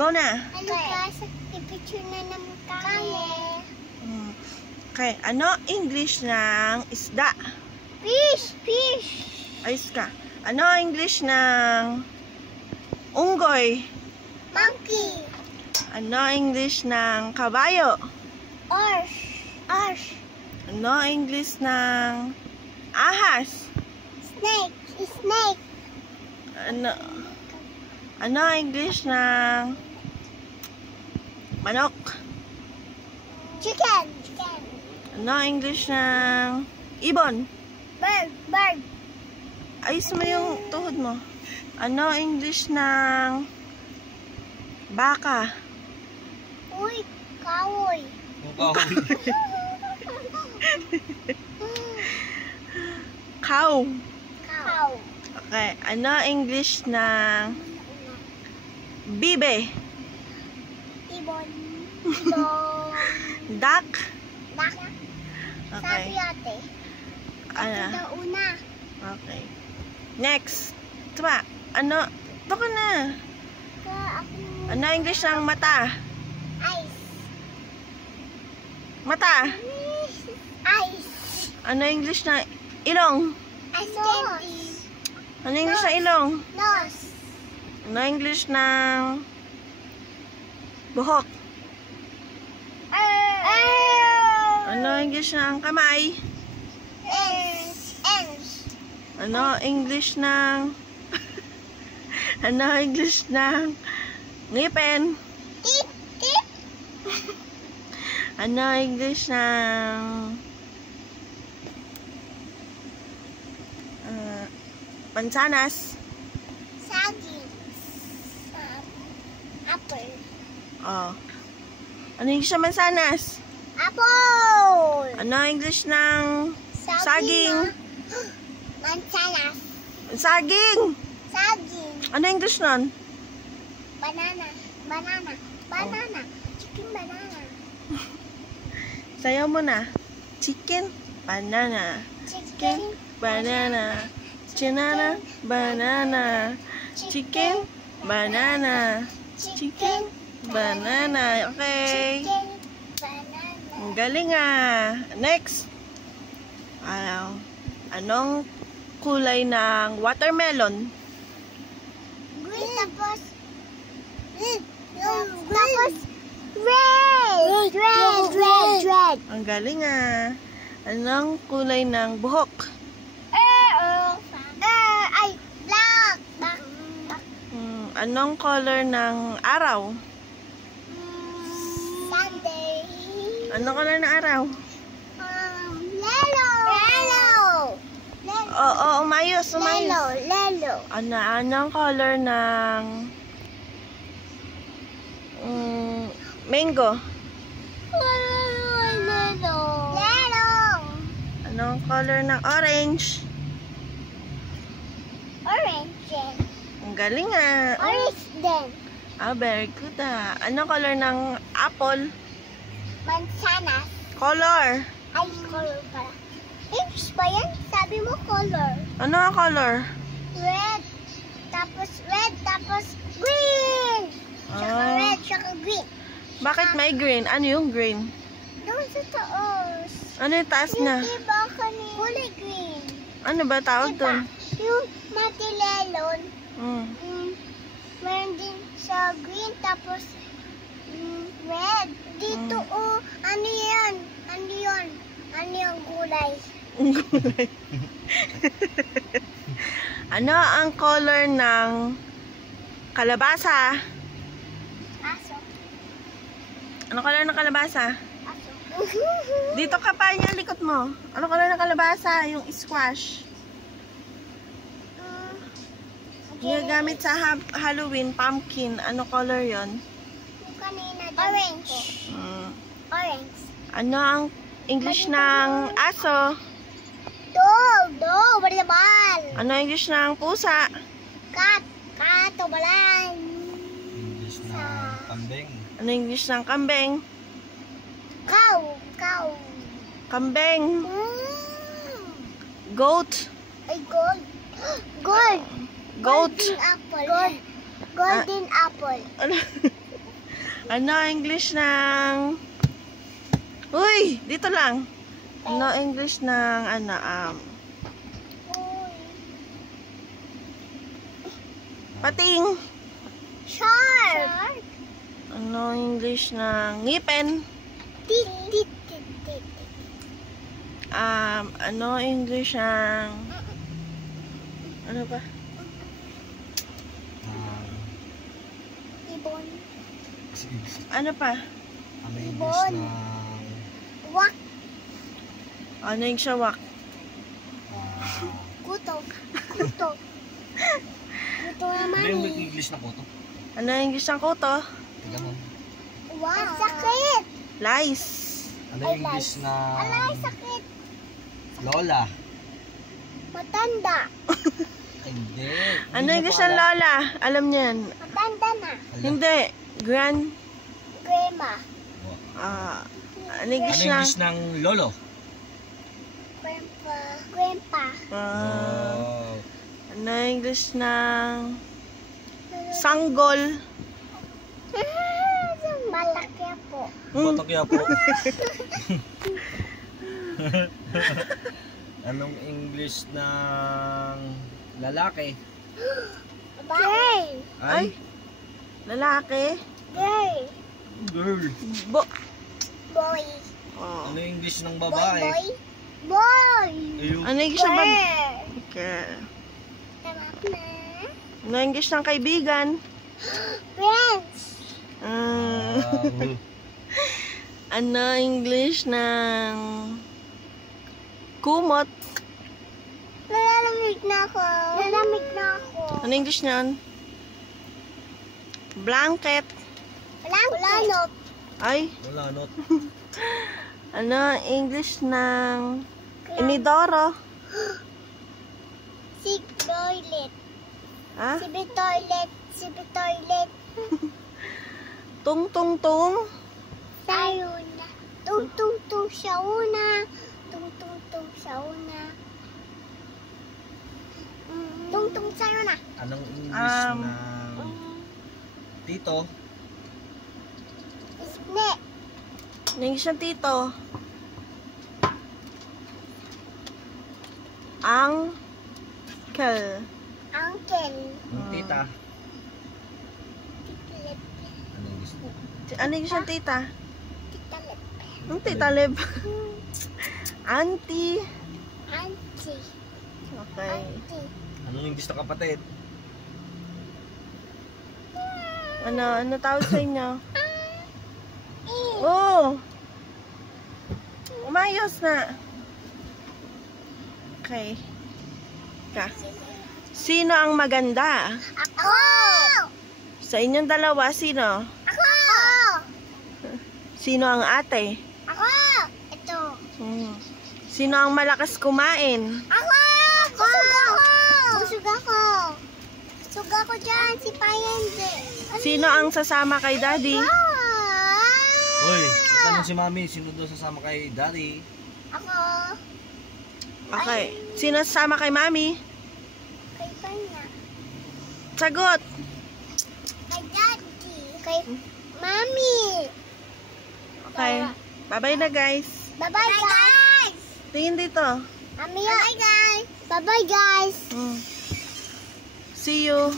Go na. Ano guys? I-picture na naman kami. Okay. Ano English ng isda? Fish! Fish! Ayos ka. Ano English ng unggoy? Monkey! Ano English ng kabayo? Horse! Horse! Ano English ng ahas? Snake! Snake! Ano English ng manok? Chicken! Chicken! Ano English ng ibon? Bird! Bird! Ayos mo yung tuhod mo. Ano English ng baka? Uy! Kawoy! Cow. Cow! Okay. Ano English ng bibe? Ibon! Ibon! Duck. Duck! Okay. Sabi ate. Ano? Ito una. Okay. Next. Diba? Ano? Ito ka na. Ano English ng mata? Ice. Mata. Ice. Ano English ng ilong? Ice candy. Ano English ng ilong? Nose. Ano English ng buhok? Ano English ng kamay? Ano English ng ano English ng ngipin? Tip. Tip. Ano English ng mansanas? Saging. Apple. Oh. Ano English ng mansanas? Apple. Ano English ng saging? Mansanas. Saging! Saging. Ano English nun? Banana. Banana. Banana. Chicken banana. Sayaw mo na. Chicken, banana. Chicken. Banana. Chinana, banana. Chicken, banana. Chicken, banana. Okay. Chicken banana. Ang galing ah. Next. Anong kulay ng watermelon? Green. Tapos tapos red. Red. Ang galing ah. Anong kulay ng buhok? Ay, black. Anong color ng araw? Sunday. Anong color ng araw? Yellow. Oo, umayos. Lelo. Anong color ng mango? Lelo. Anong color ng orange? Orange. Ang galing ah. Orange din. Very good ah. Anong color ng apple? Mansanas. Color. Ay, color pala. English ba yan? Sabi mo color. Ano ang color? Red. Tapos green. Tsaka red, tsaka green. Bakit may green? Ano yung green? Doon sa taas. Ano yung taas na? Yung iba kanina. Kulay green. Ano ba tawag Diba? doon? Yung matilelon. Mm. Meron din sa green, tapos red. Dito, ano yan? Ano yun? Ano yung gulay? Ang gulay. Ano ang color ng kalabasa? Aso. Ano color ng kalabasa? Aso. Dito ka pa niya, likot mo. Ano color ng kalabasa? Yung squash. Ginagamit sa Halloween, pumpkin. Ano color yon? Yung kanina. Orange. Orange. Ano ang English ng aso? Dog. Balabal. Ano English ng pusa? Cat. Balan. English na kambing. Ano English ng kambing? Cow. Kambing. Goat. Ay, gold. Gold. Goat. Golden apple. Golden apple. Ano? Ano English ng... Uy! Dito lang. Ano English ng ano, Uy. pating. Shark. Ano English ng ngipin. Tit, tit, tit, tit. Ano English ng... Ano ba? Ibon. Ano pa? Ano English ng... Wak. Ano yung shawak? Kuto. Kuto. Kuto naman Ano yung eh. English na koto? Ano yung English ng kuto? Tignan mo. Wow. Ang sakit. Lies. Ano yung English na... Alay, sakit. Lola? Matanda. Ay, hindi. Ano Hindi mo English pa ng alam. lola? Alam niyan. Matanda na. Ala. Hindi. Grand. Grandma. Ano Ano English ng... English ng lolo? Grandpa. Grandpa. Oh. Ano English ng... sanggol. Malaki po. Boto kaya po. Anong English ng lalaki? Gay. Ay. Lalaki. Gay. Girl. Bo... Boy. Oh. Ano English ng Boy. babae? Boy. Boy. Ayun. Ano English ng bab... Girl. Okay. Tama na. Ano English ng kaibigan? Friends. Wow. Ano English ng... kumot? Nalalamig na ako. Nalamig na ako. Ano English niyan? Blanket. Lanot. Ay. Wala, not. Ano English ng... inidoro? Si toilet. Ha? Si toilet. Si toilet. Tung tung tung. Tayo na. Tung tung tung siya una. Tung tung tung siya una. Tung tung sa'yo na. Anong English ng tito? Isne. Ano English ng tito? Uncle. Uncle. Ang tita? Titlip. Ano English? Ano English ng tita? Titlip. Ang tita Lib. Auntie. Auntie. Okay. Auntie. Anong English na kapatid? Ano tawag sa inyo? Oh! Umayos na. Okay. Sino ang maganda? Ako! Sa inyong dalawa, sino? Ako! Sino ang ate? Ako! Ito. Sino ang malakas kumain? Ako! Busog ako! Busog ako! Busog ako dyan, si Payende. Sino ang sasama kay daddy? Hoy, tanong si mami, sino daw sasama kay daddy? Ako. Okay. Sino sasama kay mami? Kay Panya. Sagot! Kay Daddy. Kay Mami. Okay. Bye-bye na, guys. Bye-bye, guys. Tingin dito. Mami, bye-bye, guys. Bye-bye, guys. See you.